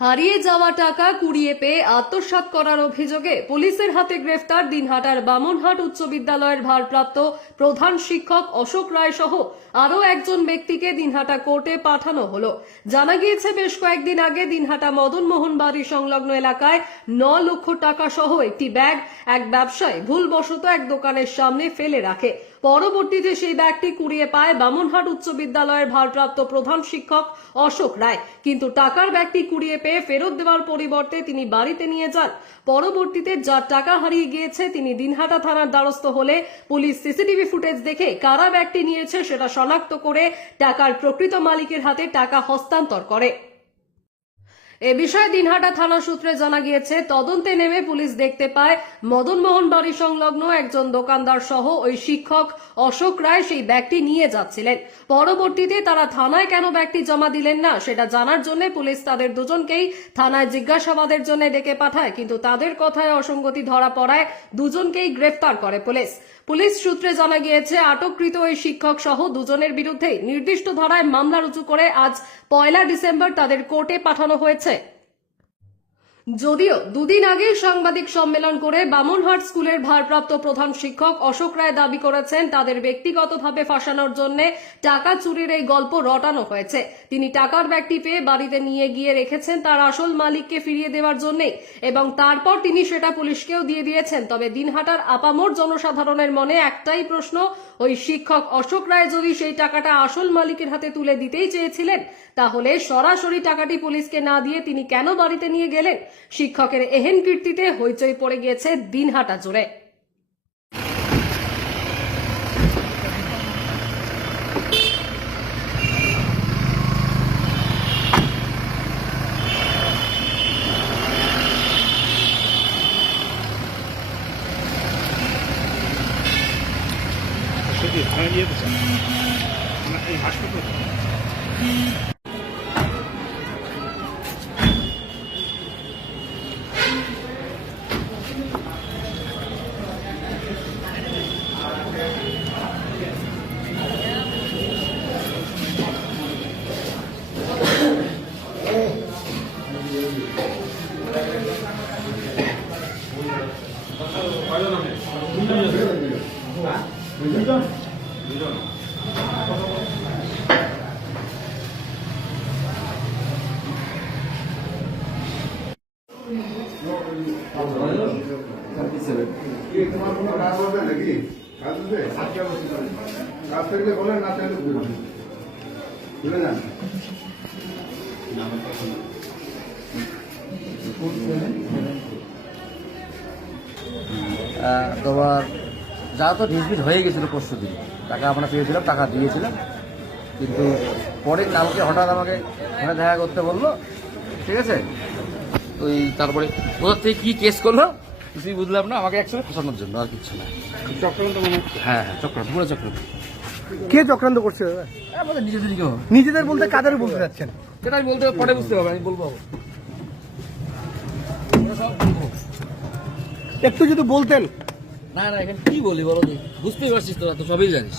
হারিয়ে যাওয়া টাকা কুড়িয়ে পেয়ে আত্মসাৎ করার অভিযোগে পুলিশের হাতে গ্রেফতার দিনহাটার বামনহাট উচ্চ বিদ্যালয়ের ভারপ্রাপ্ত প্রধান শিক্ষক অশোক রায় সহ আরও একজন ব্যক্তিকে দিনহাটা কোর্টে পাঠানো হলো। জানা গিয়েছে, বেশ কয়েকদিন আগে দিনহাটা মদন মোহন বাড়ি সংলগ্ন এলাকায় ন লক্ষ টাকা সহ একটি ব্যাগ এক ব্যবসায়ী ভুলবশত এক দোকানের সামনে ফেলে রাখে। পরবর্তীতে সেই ব্যাগটি কুড়িয়ে পায় বামনহাট উচ্চ বিদ্যালয়ের ভারপ্রাপ্ত প্রধান শিক্ষক অশোক রায়। কিন্তু টাকার ব্যাগটি কুড়িয়ে পেয়ে ফেরত দেওয়ার পরিবর্তে তিনি বাড়িতে নিয়ে যান। পরবর্তীতে যার টাকা হারিয়ে গিয়েছে তিনি দিনহাটা থানার দ্বারস্থ হলে পুলিশ সিসিটিভি ফুটেজ দেখে কারা ব্যাগটি নিয়েছে সেটা শনাক্ত করে টাকার প্রকৃত মালিকের হাতে টাকা হস্তান্তর করে। এ বিষয়ে দিনহাটা থানা সূত্রে জানা গিয়েছে, তদন্তে নেমে পুলিশ দেখতে পায়, মদনমোহন বাড়ি সংলগ্ন একজন দোকানদার সহ ওই শিক্ষক অশোক রায় সেই ব্যাগটি নিয়ে যাচ্ছিলেন। পরবর্তীতে তারা থানায় কেন ব্যাগটি জমা দিলেন না, সেটা জানার জন্য পুলিশ তাদের দুজনকেই থানায় জিজ্ঞাসাবাদের জন্য ডেকে পাঠায়, কিন্তু তাদের কথায় অসঙ্গতি ধরা পড়ায় দুজনকেই গ্রেফতার করে পুলিশ। পুলিশ সূত্রে জানা গিয়েছে, আটককৃত ওই শিক্ষক সহ দুজনের বিরুদ্ধে নির্দিষ্ট ধারায় মামলা রুজু করে আজ পয়লা ডিসেম্বর তাদের কোর্টে পাঠানো হয়েছে। যদিও দুদিন আগে সাংবাদিক সম্মেলন করে বামনহাট স্কুলের ভারপ্রাপ্ত প্রধান শিক্ষক অশোক রায় দাবি করেছেন, তাদের ব্যক্তিগতভাবে ফাঁসানোর জন্য টাকা চুরির এই গল্প রটানো হয়েছে। তিনি টাকার ব্যাগটি পেয়ে বাড়িতে নিয়ে গিয়ে রেখেছেন তার আসল মালিককে ফিরিয়ে দেওয়ার জন্য এবং তারপর তিনি সেটা পুলিশকেও দিয়ে দিয়েছেন। তবে দিনহাটার আপামর জনসাধারণের মনে একটাই প্রশ্ন, ওই শিক্ষক অশোক রায় যদি সেই টাকাটা আসল মালিকের হাতে তুলে দিতেই চেয়েছিলেন, তাহলে সরাসরি টাকাটি পুলিশকে না দিয়ে তিনি কেন বাড়িতে নিয়ে গেলেন? শিক্ষকের এহেন কীর্তিতে হইচই পড়ে গিয়েছে দিনহাটা জুড়ে। যেতে চান এই হাসপাতালে। কাজ থাকলে বলেন না চাইলে বলবেন বুঝলে যান তোমার যা তো ডিসমিস হয়ে গেছিল পরশু দিন টাকা আমরা পেয়েছিলাম টাকা দিয়েছিলাম। কিন্তু পরে কালকে হঠাৎ আমাকে ফোনে দেখা করতে বলল ঠিক আছে? ওই তারপরে কোথার থেকে কী কেস করল কিছুই বুঝলাম না আমাকে একসাথে ফসানোর জন্য আর কিছু না। চক্রান্ত মনে হ্যাঁ হ্যাঁ চক্রান্ত পুরো চক্রান্ত। কে চক্রান্ত করছে দাদা? আমাদের নিজেদের কেউ। নিজেদের বলতে কাদের বলতে যাচ্ছেন? সেটা আমি বলতে পরে বুঝতে পারব আমি বলব। একটু যদি বলতেন না না এখানে কি বলি বলো তুই বুঝতেই পারছিস তোরা তো সবই জানিস।